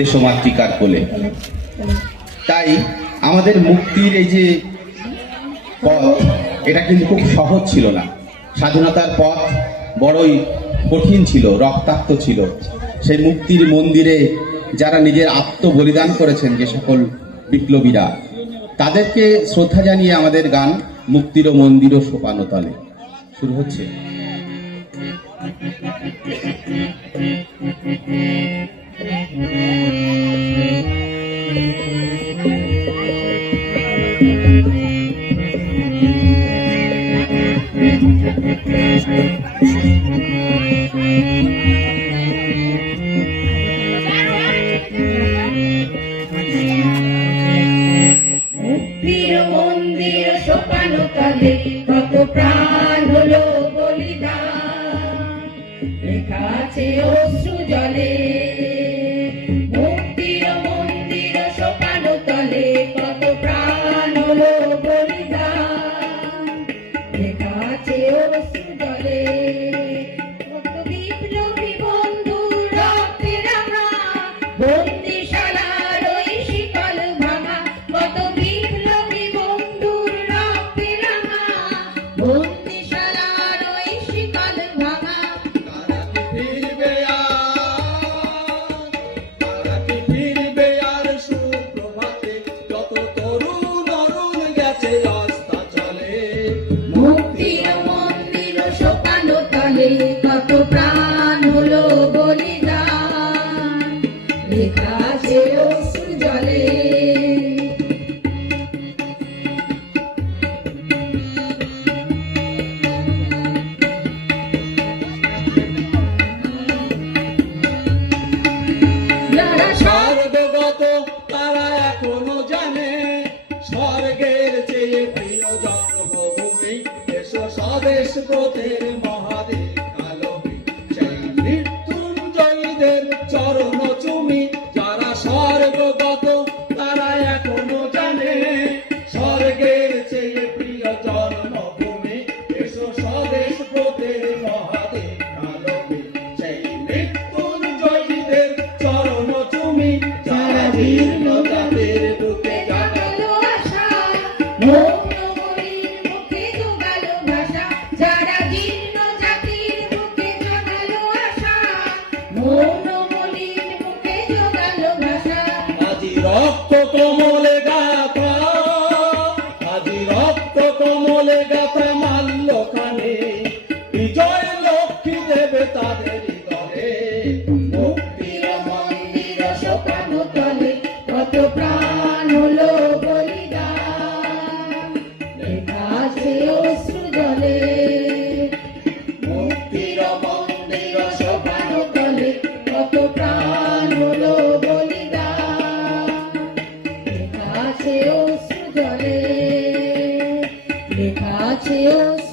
দেশমাতৃকার কোলে। তাই আমাদের মুক্তির এই যে পথ, এটা কিন্তু খুব সহজ ছিল না। স্বাধীনতার পথ বড়ই কঠিন ছিল, রক্তাক্ত ছিল। সেই মুক্তির মন্দিরে যারা নিজের আত্মবলিদান করেছেন, যে সকল বিপ্লবীরা, তাদেরকে শ্রদ্ধা জানিয়ে আমাদের গান মুক্তির মন্দির সোপানো তলে শুরু হচ্ছে। মুক্তির মন্দির সোপানো তলে কত প্রাণ হলো বলিদান, লেখা আছে অশ্রু জলে। মুক্তির মন্দির সোপানো তলে কত প্রাণ হলো বলিদান, লেখা আছে অশ্রু জলে। কত বিপ্লবী বন্ধু রক্তে রাঙা, বন্দিশালার ওই শিকল ভাঙা। কত বিপ্লবী বন্ধুর রক্তে রাঙা, বন্দিশালার ওই শিকল ভাঙা। তারা কি ফিরবে আর সুপ্রভাতে, যত তরুণ অরুণ গেছে রাস্তা চলে। মুক্তির মন্দির সোপানো তলে কত প্রাণ হলো বলিদান, লেখা আছে অশ্রু জলে। যারা স্বর্গগত তারা এখনো জানে, স্বর্গের চেয়ে প্রিয় জন্মভূমি। এসো স্বদেশ ব্রতের মহাদেব কালবি, সেই মৃত্যুঞ্জয়ীদের চরণ চুমি। যারা স্বর্গগত তারা এখনো জানে, স্বর্গের চেয়ে প্রিয় জন্মভূমি। এসো স্বদেশ ব্রতের মহাদেব কালবি, সেই মৃত্যুঞ্জয়ীদের চরণ চুমি। যারা জীর্ণ জাতের বুকে জাগালো আশা, মৌনময়ীর মুখে জোগালো ভাষা। যারা জীর্ণ জাতির বুকে জাগালো আশা, মৌনময়ীর মুখে জোগালো ভাষা। আজি রক্ত কমলে গাথা, আজি রক্ত কমলে গাথা মাল্য খানে, বিজয় লক্ষ্মী দেবে তাদের দলে। মুক্তির মন্দির সোপানো তলে কত প্রাণ হলো বলিদান, লেখা আছে অশ্রু জলে। মুক্তির মন্দির সোপানো তলে কত প্রাণ হলো বলিদান, লেখা আছে অশ্রু জলে, লেখা আছে অশ্রু